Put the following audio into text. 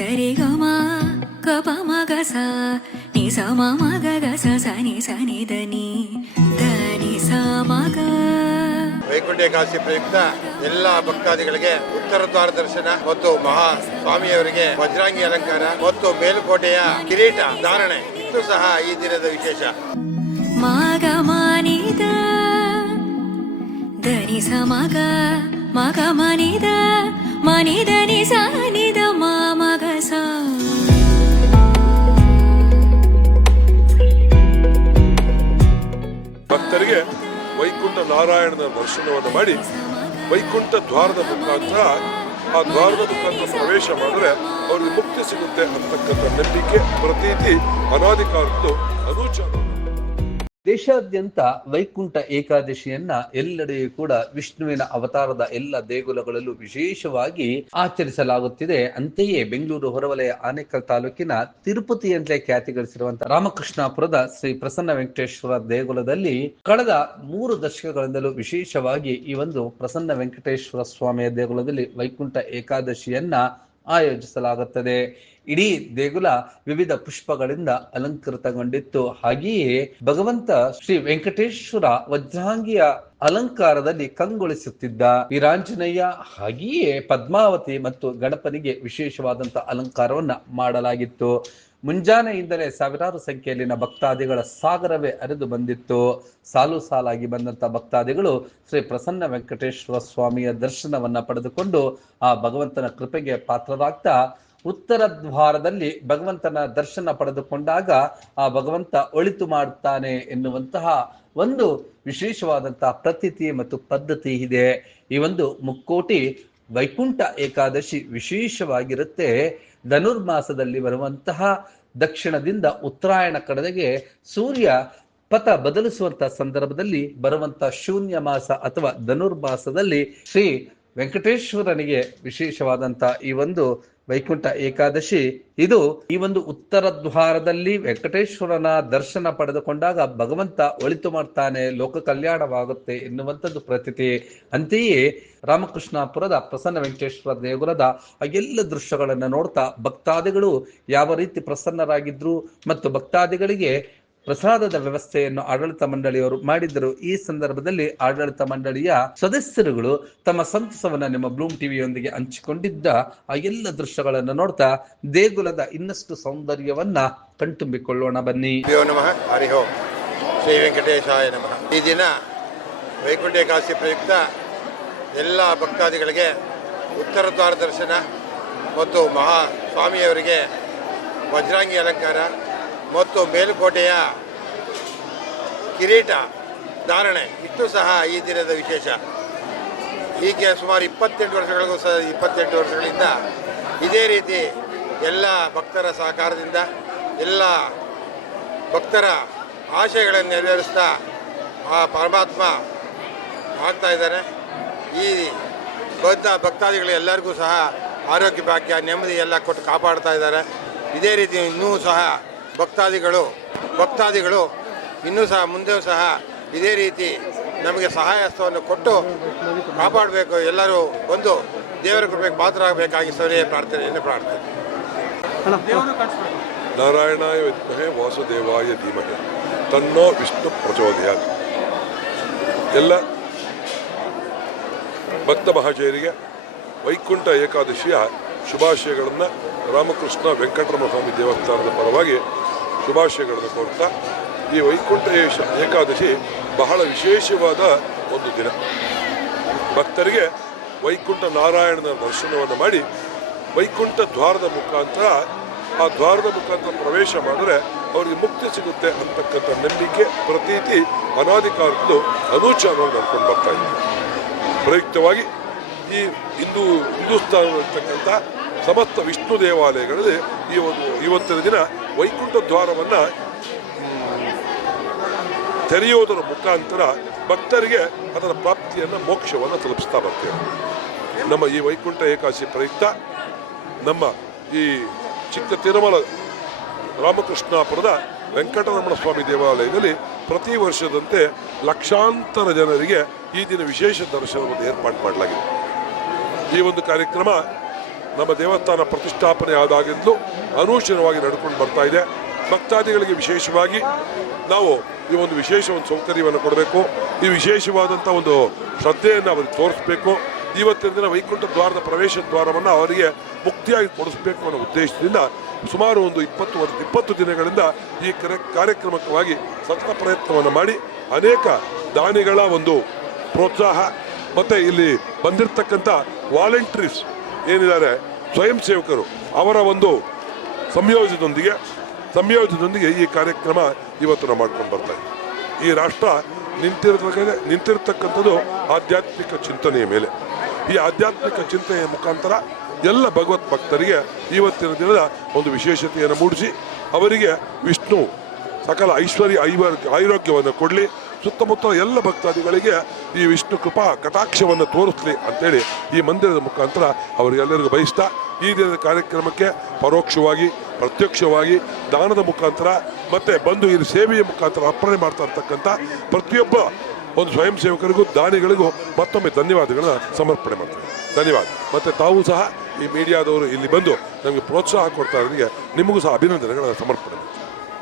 ಸರಿ ಗ ಕಪ ಗ ಪ ಮ ಗ ಸ ನಿ ಸ ಮ ಮ ಗ ಸ ಸ ನಿ ಸ ನಿ ದ ನಿ ದ ನಿ ಸ ಮ ಗ ವೈಕುಂಠ ಏಕಾದಶಿ ಪ್ರಯುಕ್ತ ಎಲ್ಲ ಭಕ್ತಾದಿಗಳಿಗೆ ಉತ್ತರ ದ್ವಾರ ದರ್ಶನ ಮತ್ತು ಮಹಾ ಸ್ವಾಮಿಯವರಿಗೆ ವಜ್ರಾಂಗಿ ಅಲಂಕಾರ ಮತ್ತು ಮೇಲುಕೋಟೆಯ ಕಿರೀಟ ಧಾರಣೆ. ಇದು ಸಹ ಈ ದಿನದ ವಿಶೇಷ. ಮಾಗ ಮಾನಿದ ದನಿ ಸ ಮಗ ಮಗ ಮನಿದ ಮ ನಿ ಮಾಮ ಸ ನಿ ದ ಭಕ್ತರಿಗೆ ವೈಕುಂಠ ನಾರಾಯಣನ ದರ್ಶನವನ್ನು ಮಾಡಿ ವೈಕುಂಠ ದ್ವಾರದ ಮುಖಾಂತರ ಆ ದ್ವಾರದ ಮುಖಾಂತರ ಪ್ರವೇಶ ಮಾಡಿದ್ರೆ ಅವರಿಗೆ ಮುಕ್ತಿ ಸಿಗುತ್ತೆ ಅಂತಕ್ಕಂಥ ನಂಬಿಕೆ ಪ್ರತೀತಿ ಅನಾಧಿಕಾರದ್ದು ಅನೂಚಾರ ದೇಶಾದ್ಯಂತ ವೈಕುಂಠ ಏಕಾದಶಿಯನ್ನ ಎಲ್ಲೆಡೆಯೂ ಕೂಡ ವಿಷ್ಣುವಿನ ಅವತಾರದ ಎಲ್ಲ ದೇಗುಲಗಳಲ್ಲೂ ವಿಶೇಷವಾಗಿ ಆಚರಿಸಲಾಗುತ್ತಿದೆ. ಅಂತೆಯೇ ಬೆಂಗಳೂರು ಹೊರವಲಯ ಆನೇಕಲ್ ತಾಲೂಕಿನ ತಿರುಪತಿ ಅಂತಲೇ ಖ್ಯಾತಿ ಗಳಿಸಿರುವಂತಹ ರಾಮಕೃಷ್ಣಾಪುರದ ಶ್ರೀ ಪ್ರಸನ್ನ ವೆಂಕಟೇಶ್ವರ ದೇಗುಲದಲ್ಲಿ ಕಳೆದ ಮೂರು ದಶಕಗಳಿಂದಲೂ ವಿಶೇಷವಾಗಿ ಈ ಒಂದು ಪ್ರಸನ್ನ ವೆಂಕಟೇಶ್ವರ ಸ್ವಾಮಿಯ ದೇಗುಲದಲ್ಲಿ ವೈಕುಂಠ ಏಕಾದಶಿಯನ್ನ ಆಯೋಜಿಸಲಾಗುತ್ತದೆ. ಇಡೀ ದೇಗುಲ ವಿವಿಧ ಪುಷ್ಪಗಳಿಂದ ಅಲಂಕೃತಗೊಂಡಿತ್ತು. ಹಾಗೆಯೇ ಭಗವಂತ ಶ್ರೀ ವೆಂಕಟೇಶ್ವರ ವಜ್ರಾಂಗಿಯ ಅಲಂಕಾರದಲ್ಲಿ ಕಂಗೊಳಿಸುತ್ತಿದ್ದ ವೀರಾಂಜನೇಯ, ಹಾಗೆಯೇ ಪದ್ಮಾವತಿ ಮತ್ತು ಗಣಪನಿಗೆ ವಿಶೇಷವಾದಂತ ಅಲಂಕಾರವನ್ನ ಮಾಡಲಾಗಿತ್ತು. ಮುಂಜಾನೆಯಿಂದಲೇ ಸಾವಿರಾರು ಸಂಖ್ಯೆಯಲ್ಲಿನ ಭಕ್ತಾದಿಗಳ ಸಾಗರವೇ ಹರಿದು ಬಂದಿತ್ತು. ಸಾಲು ಸಾಲಾಗಿ ಬಂದಂತ ಭಕ್ತಾದಿಗಳು ಶ್ರೀ ಪ್ರಸನ್ನ ವೆಂಕಟೇಶ್ವರ ಸ್ವಾಮಿಯ ದರ್ಶನವನ್ನ ಪಡೆದುಕೊಂಡು ಆ ಭಗವಂತನ ಕೃಪೆಗೆ ಪಾತ್ರರಾಗ್ತಾ ಉತ್ತರ ದ್ವಾರದಲ್ಲಿ ಭಗವಂತನ ದರ್ಶನ ಪಡೆದುಕೊಂಡಾಗ ಆ ಭಗವಂತ ಒಳಿತು ಮಾಡುತ್ತಾನೆ ಎನ್ನುವಂತಹ ಒಂದು ವಿಶೇಷವಾದಂತಹ ಪ್ರತೀತಿ ಮತ್ತು ಪದ್ಧತಿ ಇದೆ. ಈ ಒಂದು ಮುಕ್ಕೋಟಿ ವೈಕುಂಠ ಏಕಾದಶಿ ವಿಶೇಷವಾಗಿರುತ್ತೆ. ಧನುರ್ಮಾಸದಲ್ಲಿ ಬರುವಂತಹ ದಕ್ಷಿಣದಿಂದ ಉತ್ತರಾಯಣ ಕಡೆಗೆ ಸೂರ್ಯ ಪಥ ಬದಲಿಸುವಂತಹ ಸಂದರ್ಭದಲ್ಲಿ ಬರುವಂತಹ ಶೂನ್ಯ ಮಾಸ ಅಥವಾ ಧನುರ್ಮಾಸದಲ್ಲಿ ಶ್ರೀ ವೆಂಕಟೇಶ್ವರನಿಗೆ ವಿಶೇಷವಾದಂತಹ ಈ ಒಂದು ವೈಕುಂಠ ಏಕಾದಶಿ. ಇದು ಈ ಒಂದು ಉತ್ತರ ದ್ವಾರದಲ್ಲಿ ವೆಂಕಟೇಶ್ವರನ ದರ್ಶನ ಪಡೆದುಕೊಂಡಾಗ ಭಗವಂತ ಒಳಿತು ಮಾಡ್ತಾನೆ, ಲೋಕ ಕಲ್ಯಾಣವಾಗುತ್ತೆ ಎನ್ನುವಂಥದ್ದು ಪ್ರತೀತಿ. ಅಂತೆಯೇ ರಾಮಕೃಷ್ಣಾಪುರದ ಪ್ರಸನ್ನ ವೆಂಕಟೇಶ್ವರ ದೇಗುಲದ ಆ ಎಲ್ಲ ದೃಶ್ಯಗಳನ್ನು ನೋಡ್ತಾ ಭಕ್ತಾದಿಗಳು ಯಾವ ರೀತಿ ಪ್ರಸನ್ನರಾಗಿದ್ರು ಮತ್ತು ಭಕ್ತಾದಿಗಳಿಗೆ ಪ್ರಸಾದದ ವ್ಯವಸ್ಥೆಯನ್ನು ಆಡಳಿತ ಮಂಡಳಿಯವರು ಮಾಡಿದ್ದರು. ಈ ಸಂದರ್ಭದಲ್ಲಿ ಆಡಳಿತ ಮಂಡಳಿಯ ಸದಸ್ಯರುಗಳು ತಮ್ಮ ಸಂತಸವನ್ನ ನಿಮ್ಮ ಬ್ಲೂಮ್ ಟಿವಿಯೊಂದಿಗೆ ಹಂಚಿಕೊಂಡಿದ್ದ ಆ ಎಲ್ಲ ದೃಶ್ಯಗಳನ್ನು ನೋಡ್ತಾ ದೇಗುಲದ ಇನ್ನಷ್ಟು ಸೌಂದರ್ಯವನ್ನ ಕಣ್ತುಂಬಿಕೊಳ್ಳೋಣ ಬನ್ನಿ. ನಮಃ ಹರಿಹೋ ಶ್ರೀ ವೆಂಕಟೇಶಾಯ ನಮಃ. ಈ ದಿನ ವೈಕುಂಠ ಏಕಾದಶಿ ಪ್ರಯುಕ್ತ ಎಲ್ಲ ಭಕ್ತಾದಿಗಳಿಗೆ ಉತ್ತರ ದ್ವಾರ ದರ್ಶನ ಮತ್ತು ಮಹಾ ಸ್ವಾಮಿಯವರಿಗೆ ವಜ್ರಾಂಗಿ ಅಲಂಕಾರ ಮತ್ತು ಮೇಲುಕೋಟೆಯ ಕಿರೀಟ ಧಾರಣೆ ಇಷ್ಟು ಸಹ ಈ ದಿನದ ವಿಶೇಷ. ಹೀಗೆ ಸುಮಾರು ಇಪ್ಪತ್ತೆಂಟು ವರ್ಷಗಳಿಗೂ ಸಹ ಇಪ್ಪತ್ತೆಂಟು ವರ್ಷಗಳಿಂದ ಇದೇ ರೀತಿ ಎಲ್ಲ ಭಕ್ತರ ಸಹಕಾರದಿಂದ ಎಲ್ಲ ಭಕ್ತರ ಆಶಯಗಳನ್ನು ನೆರವೇರಿಸ್ತಾ ಆ ಪರಮಾತ್ಮ ಆಗ್ತಾ ಇದ್ದಾರೆ. ಈ ಬದ್ಧ ಭಕ್ತಾದಿಗಳು ಎಲ್ಲರಿಗೂ ಸಹ ಆರೋಗ್ಯ ಭಾಗ್ಯ, ನೆಮ್ಮದಿ ಎಲ್ಲ ಕೊಟ್ಟು ಕಾಪಾಡ್ತಾ ಇದ್ದಾರೆ. ಇದೇ ರೀತಿ ಇನ್ನೂ ಸಹ ಭಕ್ತಾದಿಗಳು ಭಕ್ತಾದಿಗಳು ಇನ್ನೂ ಸಹ ಮುಂದೆ ಸಹ ಇದೇ ರೀತಿ ನಮಗೆ ಸಹಾಯ ಹಸ್ತವನ್ನು ಕೊಟ್ಟು ಕಾಪಾಡಬೇಕು. ಎಲ್ಲರೂ ಒಂದು ದೇವರ ಕೃಪೆಗೆ ಪಾತ್ರರಾಗಬೇಕಾಗಿ ಸರಿಯೇ ಪ್ರಾರ್ಥನೆಯನ್ನು ಪ್ರಾರ್ಥನೆ ನಾರಾಯಣಾಯ ವಿದ್ಮಹೆ ವಾಸುದೇವಾಯ ಧೀಮಹೆ. ತನ್ನೋ ವಿಷ್ಣು ಪ್ರಚೋದಯ. ಎಲ್ಲ ಭಕ್ತ ಮಹಾಜಯರಿಗೆ ವೈಕುಂಠ ಏಕಾದಶಿಯ ಶುಭಾಶಯಗಳನ್ನು ರಾಮಕೃಷ್ಣ ವೆಂಕಟರಮಣ ಸ್ವಾಮಿ ದೇವಸ್ಥಾನದ ಪರವಾಗಿ ಶುಭಾಶಯಗಳನ್ನು ಕೋರ್ತಾ ಈ ವೈಕುಂಠ ಏಕಾದಶಿ ಬಹಳ ವಿಶೇಷವಾದ ಒಂದು ದಿನ. ಭಕ್ತರಿಗೆ ವೈಕುಂಠ ನಾರಾಯಣನ ದರ್ಶನವನ್ನು ಮಾಡಿ ವೈಕುಂಠ ದ್ವಾರದ ಮುಖಾಂತರ ಆ ದ್ವಾರದ ಮುಖಾಂತರ ಪ್ರವೇಶ ಮಾಡಿದ್ರೆ ಅವರಿಗೆ ಮುಕ್ತಿ ಸಿಗುತ್ತೆ ಅಂತಕ್ಕಂಥ ನಂಬಿಕೆ, ಪ್ರತೀತಿ ಅನಾಧಿಕಾರದ್ದು ಅನೂಚಾರವಾಗಿ ನಡ್ಕೊಂಡು ಬರ್ತಾ ಇದೆ. ಪ್ರಯುಕ್ತವಾಗಿ ಈ ಹಿಂದೂ ಹಿಂದೂಸ್ತಾನದಲ್ಲಿರ್ತಕ್ಕಂಥ ಸಮಸ್ತ ವಿಷ್ಣು ದೇವಾಲಯಗಳಲ್ಲಿ ಈ ಒಂದು, ಇವತ್ತಿನ ದಿನ ವೈಕುಂಠ ದ್ವಾರವನ್ನು ತೆರೆಯೋದರ ಮುಖಾಂತರ ಭಕ್ತರಿಗೆ ಅದರ ಪ್ರಾಪ್ತಿಯನ್ನು, ಮೋಕ್ಷವನ್ನು ತಲುಪಿಸ್ತಾ ಬರ್ತೇವೆ. ನಮ್ಮ ಈ ವೈಕುಂಠ ಏಕಾದಶಿ ಪ್ರಯುಕ್ತ ನಮ್ಮ ಈ ಚಿಕ್ಕ ತಿರುಮಲ ರಾಮಕೃಷ್ಣಾಪುರದ ವೆಂಕಟರಮಣ ಸ್ವಾಮಿ ದೇವಾಲಯದಲ್ಲಿ ಪ್ರತಿ ವರ್ಷದಂತೆ ಲಕ್ಷಾಂತರ ಜನರಿಗೆ ಈ ದಿನ ವಿಶೇಷ ದರ್ಶನವನ್ನು ಏರ್ಪಾಡು ಮಾಡಲಾಗಿದೆ. ಈ ಒಂದು ಕಾರ್ಯಕ್ರಮ ನಮ್ಮ ದೇವಸ್ಥಾನ ಪ್ರತಿಷ್ಠಾಪನೆ ಆದಾಗಿಂದಲೂ ಅನೂಶನವಾಗಿ ನಡ್ಕೊಂಡು ಬರ್ತಾ ಇದೆ. ಭಕ್ತಾದಿಗಳಿಗೆ ವಿಶೇಷವಾಗಿ ನಾವು ಈ ಒಂದು ವಿಶೇಷ ಒಂದು ಸೌಕರ್ಯವನ್ನು ಕೊಡಬೇಕು. ಈ ವಿಶೇಷವಾದಂಥ ಒಂದು ಶ್ರದ್ಧೆಯನ್ನು ಅವರಿಗೆ ತೋರಿಸ್ಬೇಕು. ಇವತ್ತಿನ ದಿನ ವೈಕುಂಠ ದ್ವಾರದ ಪ್ರವೇಶ ದ್ವಾರವನ್ನು ಅವರಿಗೆ ಮುಕ್ತಿಯಾಗಿ ಕೊಡಿಸ್ಬೇಕು ಅನ್ನೋ ಉದ್ದೇಶದಿಂದ ಸುಮಾರು ಒಂದು ಇಪ್ಪತ್ತು ವರ್ಷ, ಇಪ್ಪತ್ತು ದಿನಗಳಿಂದ ಈ ಕರೆ ಕಾರ್ಯಕ್ರಮಕ್ಕಾಗಿ ಸತತ ಪ್ರಯತ್ನವನ್ನು ಮಾಡಿ ಅನೇಕ ದಾನಿಗಳ ಒಂದು ಪ್ರೋತ್ಸಾಹ. ಮತ್ತು ಇಲ್ಲಿ ಬಂದಿರತಕ್ಕಂಥ ವಾಲಂಟ್ರೀಸ್ ಏನಿದ್ದಾರೆ? ಸ್ವಯಂ ಸೇವಕರು ಅವರ ಒಂದು ಸಂಯೋಜದೊಂದಿಗೆ ಸಂಯೋಜದೊಂದಿಗೆ ಈ ಕಾರ್ಯಕ್ರಮ ಇವತ್ತು ನಾವು ಮಾಡ್ಕೊಂಡು ಬರ್ತಾ ಈ ರಾಷ್ಟ್ರ ನಿಂತಿರ್ತಕ್ಕಂಥ ನಿಂತಿರ್ತಕ್ಕಂಥದ್ದು ಆಧ್ಯಾತ್ಮಿಕ ಚಿಂತನೆಯ ಮೇಲೆ. ಈ ಆಧ್ಯಾತ್ಮಿಕ ಚಿಂತನೆಯ ಮುಖಾಂತರ ಎಲ್ಲ ಭಗವತ್ ಭಕ್ತರಿಗೆ ಇವತ್ತಿನ ದಿನದ ಒಂದು ವಿಶೇಷತೆಯನ್ನು ಮೂಡಿಸಿ, ಅವರಿಗೆ ವಿಷ್ಣು ಸಕಲ ಐಶ್ವರ್ಯ, ಐವರ್, ಆರೋಗ್ಯವನ್ನು ಕೊಡಲಿ. ಸುತ್ತಮುತ್ತ ಎಲ್ಲ ಭಕ್ತಾದಿಗಳಿಗೆ ಈ ವಿಷ್ಣು ಕೃಪಾ ಕಟಾಕ್ಷವನ್ನು ತೋರಿಸಲಿ ಅಂತೇಳಿ ಈ ಮಂದಿರದ ಮುಖಾಂತರ ಅವರಿಗೆಲ್ಲರಿಗೂ ಬಯಸ್ತಾ ಈ ದಿನದ ಕಾರ್ಯಕ್ರಮಕ್ಕೆ ಪರೋಕ್ಷವಾಗಿ, ಪ್ರತ್ಯಕ್ಷವಾಗಿ, ದಾನದ ಮುಖಾಂತರ ಮತ್ತು ಬಂದು ಈ ಸೇವೆಯ ಮುಖಾಂತರ ಅರ್ಪಣೆ ಮಾಡ್ತಾ ಇರ್ತಕ್ಕಂಥ ಪ್ರತಿಯೊಬ್ಬ ಒಂದು ಸ್ವಯಂ ಸೇವಕರಿಗೂ, ದಾನಿಗಳಿಗೂ ಮತ್ತೊಮ್ಮೆ ಧನ್ಯವಾದಗಳನ್ನು ಸಮರ್ಪಣೆ ಮಾಡ್ತಾರೆ ಧನ್ಯವಾದ. ಮತ್ತು ತಾವು ಸಹ ಈ ಮೀಡಿಯಾದವರು ಇಲ್ಲಿ ಬಂದು ನಮಗೆ ಪ್ರೋತ್ಸಾಹ ಕೊಡ್ತಾ ಇರೋದಕ್ಕೆ ನಿಮಗೂ ಸಹ ಅಭಿನಂದನೆಗಳನ್ನು ಸಮರ್ಪಣೆ ಮಾಡ್ತೀನಿ.